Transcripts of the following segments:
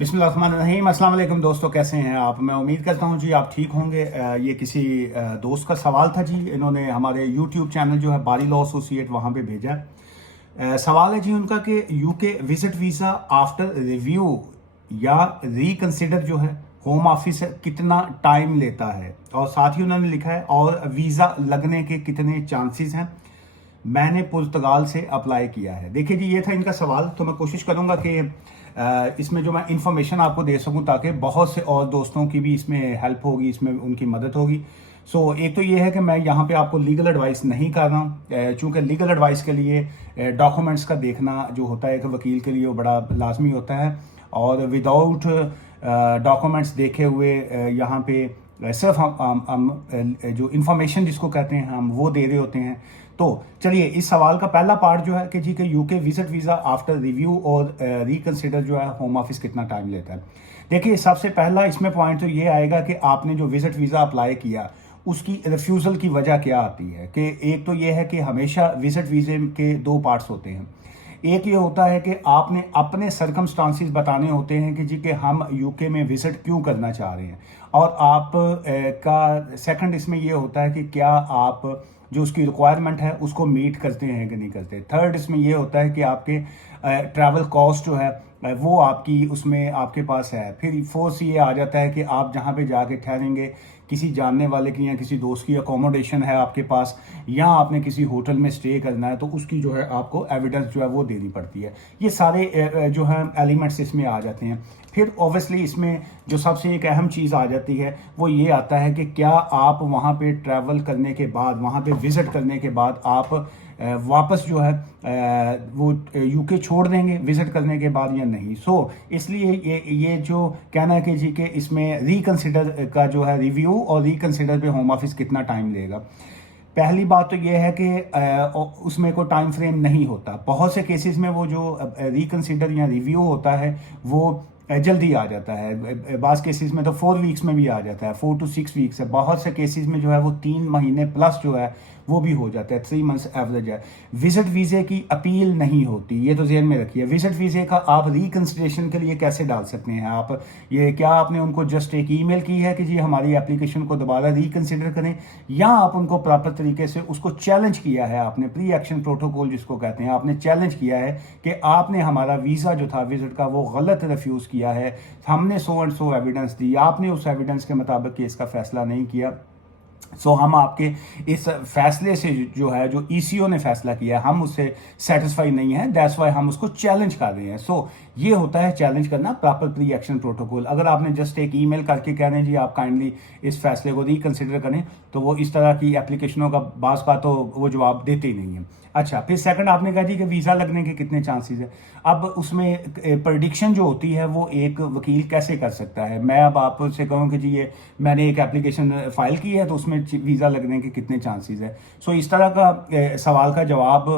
बिस्मिल्लाहिर्रहमानिर्रहीम। अस्सलाम वालेकुम दोस्तों, कैसे हैं आप? मैं उम्मीद करता हूं जी आप ठीक होंगे। ये किसी दोस्त का सवाल था जी। इन्होंने हमारे यूट्यूब चैनल जो है बारी लॉ एसोसिएट वहां पे भेजा है। सवाल है जी उनका कि UK visit visa after review या रिकंसिडर जो है होम ऑफिस कितना टाइम लेता है, और साथ ही उन्होंने लिखा है और वीज़ा लगने के कितने चांसेस हैं। मैंने पुर्तगाल से अप्लाई किया है। देखिए जी, ये था इनका सवाल। तो मैं कोशिश करूंगा कि इसमें जो मैं इंफॉर्मेशन आपको दे सकूं ताकि बहुत से और दोस्तों की भी इसमें हेल्प होगी, इसमें उनकी मदद होगी। एक तो ये है कि मैं यहाँ पे आपको लीगल एडवाइस नहीं कर रहा हूँ, चूँकि लीगल एडवाइस के लिए डॉक्यूमेंट्स का देखना जो होता है एक वकील के लिए वो बड़ा लाजमी होता है, और विदाउट डॉक्यूमेंट्स देखे हुए यहाँ पे सिर्फ हम जो इंफॉर्मेशन जिसको कहते हैं हम वो दे रहे होते हैं। तो चलिए, इस सवाल का पहला पार्ट जो है कि जी कि UK visit visa after review और रिकंसिडर जो है होम ऑफिस कितना टाइम लेता है। देखिए, सबसे पहला इसमें पॉइंट तो ये आएगा कि आपने जो विजिट वीज़ा अप्लाई किया उसकी रिफ्यूज़ल की वजह क्या आती है। कि एक तो ये है कि हमेशा विजिट वीज़े के दो पार्ट्स होते हैं। एक ये होता है कि आपने अपने सरकमस्टांसिस बताने होते हैं कि जी कि हम यूके में विजिट क्यों करना चाह रहे हैं, और आप का सेकंड इसमें ये होता है कि क्या आप जो उसकी रिक्वायरमेंट है उसको मीट करते हैं कि नहीं करते। थर्ड इसमें ये होता है कि आपके ट्रैवल कॉस्ट जो है वो आपकी उसमें आपके पास है। फिर फोर्थ ये आ जाता है कि आप जहाँ पे जाके ठहरेंगे, किसी जानने वाले की या किसी दोस्त की अकोमोडेशन है आपके पास, या आपने किसी होटल में स्टे करना है, तो उसकी जो है आपको एविडेंस जो है वो देनी पड़ती है। ये सारे जो है एलिमेंट्स इसमें आ जाते हैं। फिर ऑब्वियसली इसमें जो सबसे एक अहम चीज़ आ जाती है वो ये आता है कि क्या आप वहाँ पे ट्रैवल करने के बाद, वहाँ पे विजिट करने के बाद आप वापस जो है वो यूके छोड़ देंगे विजिट करने के बाद या नहीं। इसलिए ये जो कहना है कि जी कि इसमें रिकंसिडर का जो है रिव्यू और रिकंसिडर पे होम ऑफिस कितना टाइम लेगा। पहली बात तो ये है कि उसमें कोई टाइम फ्रेम नहीं होता। बहुत से केसेस में वो जो रिकंसिडर या रिव्यू होता है वो जल्दी आ जाता है। बाज़ केसेस में तो 4 वीक्स में भी आ जाता है, 4 to 6 वीक्स है। बहुत से केसेस में जो है वो 3 महीने प्लस जो है वो भी हो जाता है, 3 मंथ्स एवरेज है। विजिट वीज़े की अपील नहीं होती, ये तो ज़हन में रखिए। विजिट वीज़े का आप रिकंसिडरेशन के लिए कैसे डाल सकते हैं आप? ये क्या आपने उनको जस्ट एक ईमेल की है कि जी हमारी एप्लीकेशन को दोबारा रिकंसिडर करें, या आप उनको प्रॉपर तरीके से उसको चैलेंज किया है आपने, प्री एक्शन प्रोटोकॉल जिसको कहते हैं, आपने चैलेंज किया है कि आपने हमारा वीज़ा जो था विजिट का वो गलत रिफ्यूज़ किया है, हमने सो एंड सो एविडेंस दी, आपने उस एविडेंस के मुताबिक केस का फैसला नहीं किया। हम आपके इस फैसले से जो है, जो ईसीओ ने फैसला किया, हम उससे सेटिस्फाई नहीं है, दैट्स वाई हम उसको चैलेंज कर रहे हैं। ये होता है चैलेंज करना, प्रॉपर प्री एक्शन प्रोटोकॉल। अगर आपने जस्ट एक ईमेल करके कह रहे हैं जी आप काइंडली इस फैसले को रिकंसिडर करें, तो वो इस तरह की एप्लीकेशनों का बास का तो वो जवाब देते ही नहीं है। अच्छा, फिर सेकंड आपने कहा जी कि वीज़ा लगने के कितने चांसेस है। अब उसमें प्रडिक्शन जो होती है वो एक वकील कैसे कर सकता है। मैं अब आपसे कहूँ कि जी ये मैंने एक एप्लीकेशन फाइल की है तो उसमें वीज़ा लगने के कितने चांसेस है। इस तरह का सवाल का जवाब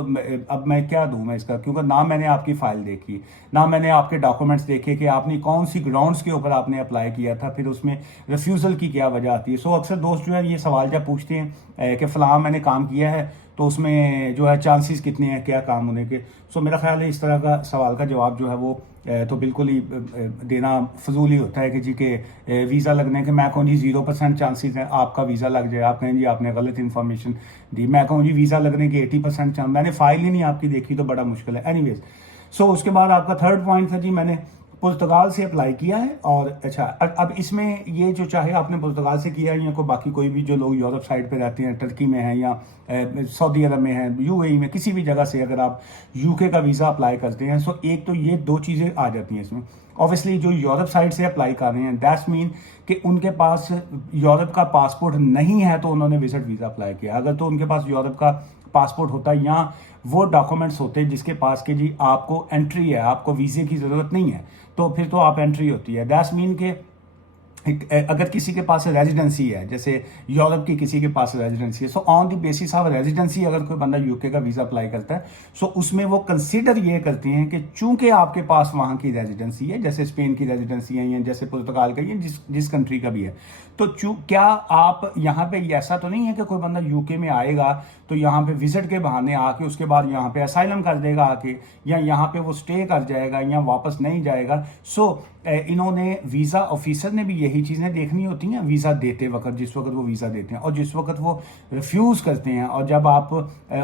अब मैं क्या दूँ मैं इसका, क्योंकि ना मैंने आपकी फ़ाइल देखी, ना मैंने आपके डॉक्यूमेंट्स देखे कि आपने कौन सी ग्राउंड्स के ऊपर आपने अप्लाई किया था, फिर उसमें रिफ्यूज़ल की क्या वजह आती है। अक्सर दोस्त जो है ये सवाल जब पूछते हैं कि फ़लाँ मैंने काम किया है तो उसमें जो है चांसेस कितने हैं क्या काम होने के। मेरा ख्याल है इस तरह का सवाल का जवाब जो है वो तो बिल्कुल ही देना फजूल ही होता है कि जी के वीज़ा लगने के, मैं कहूँ जी 0% चांसेस हैं आपका वीज़ा लग जाए। आप कहें जी आपने गलत इन्फॉर्मेशन दी, मैं कहूँ जी वीज़ा लगने के 80% चांस, मैंने फाइल ही नहीं आपकी देखी तो बड़ा मुश्किल है। एनीवेज, उसके बाद आपका थर्ड पॉइंट था जी मैंने पुर्तगाल से अप्लाई किया है। और अच्छा, अब इसमें ये जो चाहे आपने पुर्तगाल से किया है या बाकी कोई भी जो लोग यूरोप साइड पे रहते हैं, टर्की में हैं या सऊदी अरब में हैं, यूएई में, किसी भी जगह से अगर आप यूके का वीज़ा अप्लाई करते हैं, एक तो ये दो चीज़ें आ जाती हैं इसमें। ऑब्वियसली जो यूरोप साइड से अप्लाई कर रहे हैं दैट्स मीन कि उनके पास यूरोप का पासपोर्ट नहीं है तो उन्होंने विजिट वीज़ा अप्लाई किया। अगर तो उनके पास यूरोप का पासपोर्ट होता है या वो डॉक्यूमेंट्स होते हैं जिसके पास के जी आपको एंट्री है, आपको वीज़े की ज़रूरत नहीं है, तो फिर तो आप एंट्री होती है। दैट्स मीन के अगर किसी के पास रेजिडेंसी है, जैसे यूरोप की किसी के पास रेजिडेंसी है, on the basis of residency अगर कोई बंदा यूके का वीज़ा अप्लाई करता है, उसमें वो कंसीडर ये करते हैं कि चूंकि आपके पास वहाँ की रेजिडेंसी है, जैसे स्पेन की रेजिडेंसी है या जैसे पुर्तगाल का, या जिस कंट्री का भी है, तो क्या आप यहाँ पे ऐसा तो नहीं है कि कोई बंदा यूके में आएगा तो यहाँ पे विजिट के बहाने आके उसके बाद यहाँ पे असाइलम कर देगा आके, या यहाँ पे वो स्टे कर जाएगा या वापस नहीं जाएगा। इन्होंने वीज़ा ऑफिसर ने भी यही चीज़ें देखनी होती हैं वीज़ा देते वक्त, जिस वक्त वो वीज़ा देते हैं और जिस वक्त वो रिफ्यूज़ करते हैं, और जब आप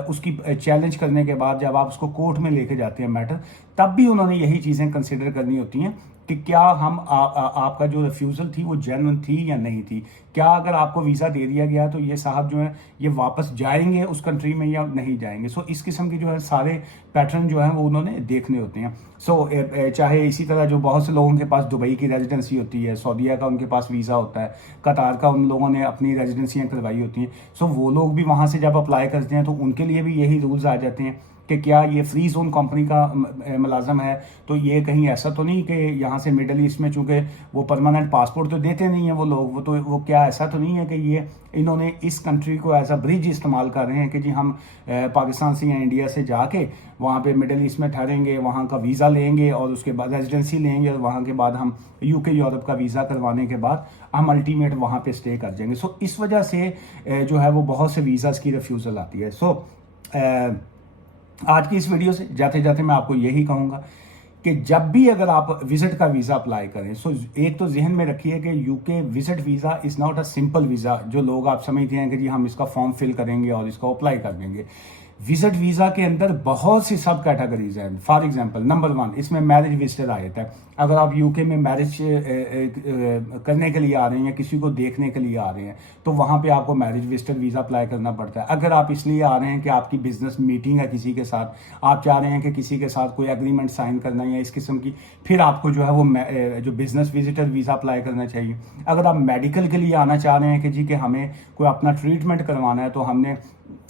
उसकी चैलेंज करने के बाद जब आप उसको कोर्ट में लेके जाते हैं मैटर, तब भी उन्होंने यही चीज़ें कंसिडर करनी होती हैं कि क्या हम आपका जो रिफ्यूज़ल थी वो जेन्युइन थी या नहीं थी। क्या अगर आपको वीज़ा दे दिया गया तो ये साहब जो है ये वापस जाएंगे उस कंट्री में या नहीं जाएंगे। सो इस किस्म की जो है सारे पैटर्न जो है वो उन्होंने देखने होते हैं। सो चाहे इसी तरह जो बहुत से लोगों के पास दुबई की रेजिडेंसी होती है, सऊदीया का उनके पास वीज़ा होता है, कतार का उन लोगों ने अपनी रेजिडेंसियाँ करवाई होती हैं। सो वो लोग भी वहाँ से जब अप्लाई करते हैं तो उनके लिए भी यही रूल्स आ जाते हैं कि क्या ये फ्री जोन कंपनी का मुलाजम है, तो ये कहीं ऐसा तो नहीं कि यहाँ से मिडल ईस्ट में, चूँकि वो परमानेंट पासपोर्ट तो देते नहीं है वो लोग, वो क्या ऐसा तो नहीं है कि ये इन्होंने इस कंट्री को एज अ ब्रिज इस्तेमाल कर रहे हैं कि जी हम पाकिस्तान से या इंडिया से जाके वहाँ पे मिडल ईस्ट में ठहरेंगे, वहाँ का वीज़ा लेंगे और उसके बाद रेजिडेंसी लेंगे और वहाँ के बाद हम यूके यूरोप का वीज़ा करवाने के बाद हम अल्टीमेट वहाँ पे स्टे कर जाएंगे। सो इस वजह से जो है वो बहुत से वीज़ाज़ की रिफ्यूज़ल आती है। सो आज की इस वीडियो से जाते जाते मैं आपको यही कहूँगा कि जब भी अगर आप विजिट का वीज़ा अप्लाई करें, सो एक तो जहन में रखिए कि UK visit visa is not a simple visa जो लोग आप समझते हैं कि जी हम इसका फॉर्म फिल करेंगे और इसको अप्लाई कर देंगे। विजिट वीज़ा के अंदर बहुत सी सब कैटेगरीज हैं। फॉर एग्जांपल नंबर 1 इसमें मैरिज विजिटर आ जाता है। अगर आप यूके में मैरिज करने के लिए आ रहे हैं या किसी को देखने के लिए आ रहे हैं तो वहाँ पे आपको मैरिज विजिटर वीज़ा अप्लाई करना पड़ता है। अगर आप इसलिए आ रहे हैं कि आपकी बिजनेस मीटिंग है किसी के साथ, आप चाह रहे हैं कि किसी के साथ कोई एग्रीमेंट साइन करना या इस किस्म की, फिर आपको जो है वो जो बिजनेस विजिटर वीज़ा अप्लाई करना चाहिए। अगर आप मेडिकल के लिए आना चाह रहे हैं कि जी कि हमें कोई अपना ट्रीटमेंट करवाना है तो हमने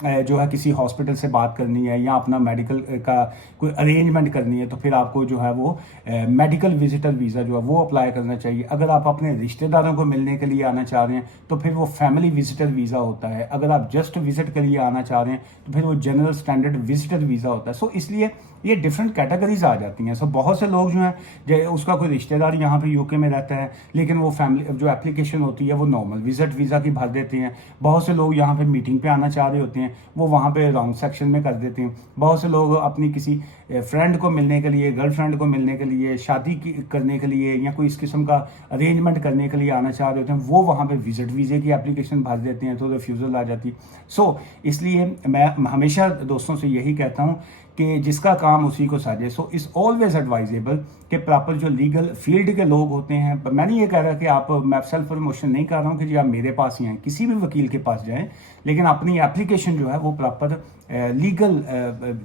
जो है किसी हॉस्पिटल से बात करनी है या अपना मेडिकल का कोई अरेंजमेंट करनी है तो फिर आपको जो है वो मेडिकल विजिटर वीज़ा जो है वो अप्लाई करना चाहिए। अगर आप अपने रिश्तेदारों को मिलने के लिए आना चाह रहे हैं तो फिर वो फैमिली विजिटर वीज़ा होता है। अगर आप जस्ट विजिट के लिए आना चाह रहे हैं तो फिर वो जनरल स्टैंडर्ड विजिटर वीज़ा होता है। सो इसलिए ये डिफरेंट कैटेगरीज आ जाती हैं। सो बहुत से लोग जो हैं उसका कोई रिश्तेदार यहाँ पे यूके में रहता है लेकिन वो फैमिली जो एप्लीकेशन होती है वो नॉर्मल विजिट वीज़ा की भर देते हैं। बहुत से लोग यहाँ पे मीटिंग पे आना चाह रहे होते हैं, वो वहाँ पे रॉन्ग सेक्शन में कर देते हैं। बहुत से लोग अपनी किसी फ्रेंड को मिलने के लिए, गर्लफ्रेंड को मिलने के लिए, शादी करने के लिए या कोई इस किस्म का अरेंजमेंट करने के लिए आना चाह रहे होते हैं, वो वहाँ पे विजिट वीज़े की एप्लीकेशन भर देते हैं तो रिफ्यूज़ल आ जाती है। सो इसलिए मैं हमेशा दोस्तों से यही कहता हूँ कि जिसका काम उसी को साजे। सो इज़ ऑलवेज एडवाइजेबल कि प्रॉपर जो लीगल फील्ड के लोग होते हैं, मैं नहीं ये कह रहा कि आप, मैं सेल्फ प्रमोशन नहीं कर रहा हूँ कि जी आप मेरे पास ही आएँ, किसी भी वकील के पास जाएं, लेकिन अपनी एप्लीकेशन जो है वो प्रॉपर लीगल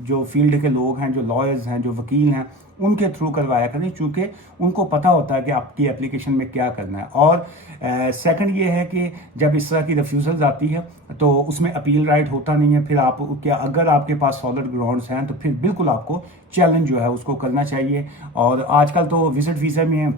जो फील्ड के लोग हैं, जो लॉयर्स हैं, जो वकील हैं, उनके थ्रू करवाया करें, चूँकि उनको पता होता है कि आपकी एप्लीकेशन में क्या करना है। और सेकंड ये है कि जब इस तरह की रिफ्यूज़ल्स आती है तो उसमें अपील राइट होता नहीं है। फिर आप क्या, अगर आपके पास सॉलिड ग्राउंड्स हैं तो फिर बिल्कुल आपको चैलेंज जो है उसको करना चाहिए। और आजकल तो विजिट वीज़ा में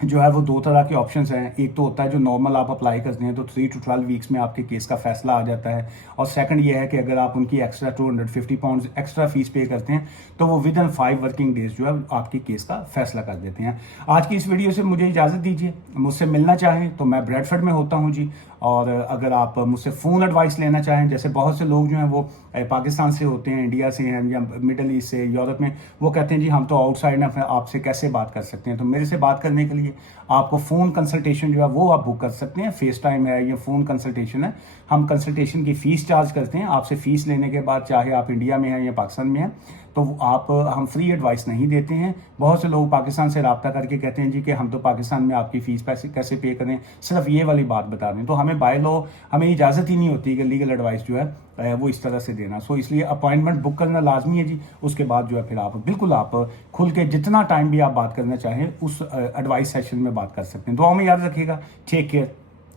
जो है वो 2 तरह के ऑप्शंस हैं। एक तो होता है जो नॉर्मल आप अप्लाई करते हैं तो 3 to 12 वीक्स में आपके केस का फैसला आ जाता है। और सेकंड ये है कि अगर आप उनकी एक्स्ट्रा 250 पाउंड एक्स्ट्रा फीस पे करते हैं तो वो विद इन 5 वर्किंग डेज जो है आपके केस का फैसला कर देते हैं। आज की इस वीडियो से मुझे इजाज़त दीजिए। मुझसे मिलना चाहें तो मैं ब्रैडफर्ड में होता हूँ जी। और अगर आप मुझसे फ़ोन एडवाइस लेना चाहें, जैसे बहुत से लोग जो हैं वो पाकिस्तान से होते हैं, इंडिया से हैं या मिडल ईस्ट से, यूरोप में, वो कहते हैं जी हम तो आउटसाइड हैं, आपसे कैसे बात कर सकते हैं। तो मेरे से बात करने के लिए आपको फ़ोन कंसल्टेशन जो है वो आप बुक कर सकते हैं। फेस टाइम है या फ़ोन कंसल्टेशन है, हम कंसल्टेशन की फ़ीस चार्ज करते हैं। आपसे फ़ीस लेने के बाद चाहे आप इंडिया में हैं या पाकिस्तान में हैं तो हम फ्री एडवाइस नहीं देते हैं। बहुत से लोग पाकिस्तान से रब्ता करके कहते हैं जी कि हम तो पाकिस्तान में आपकी फ़ीस पैसे कैसे पे करें, सिर्फ ये वाली बात बता दें। तो हमें बाय लॉ हमें इजाज़त ही नहीं होती कि लीगल एडवाइस जो है वो इस तरह से देना। सो इसलिए अपॉइंटमेंट बुक करना लाजमी है जी। उसके बाद जो है फिर आप बिल्कुल आप खुल के जितना टाइम भी आप बात करना चाहें उस एडवाइस सेशन में बात कर सकते हैं। दुआ में याद रखिएगा। Take care.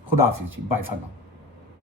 खुदा हाफिज़ जी। Bye for now.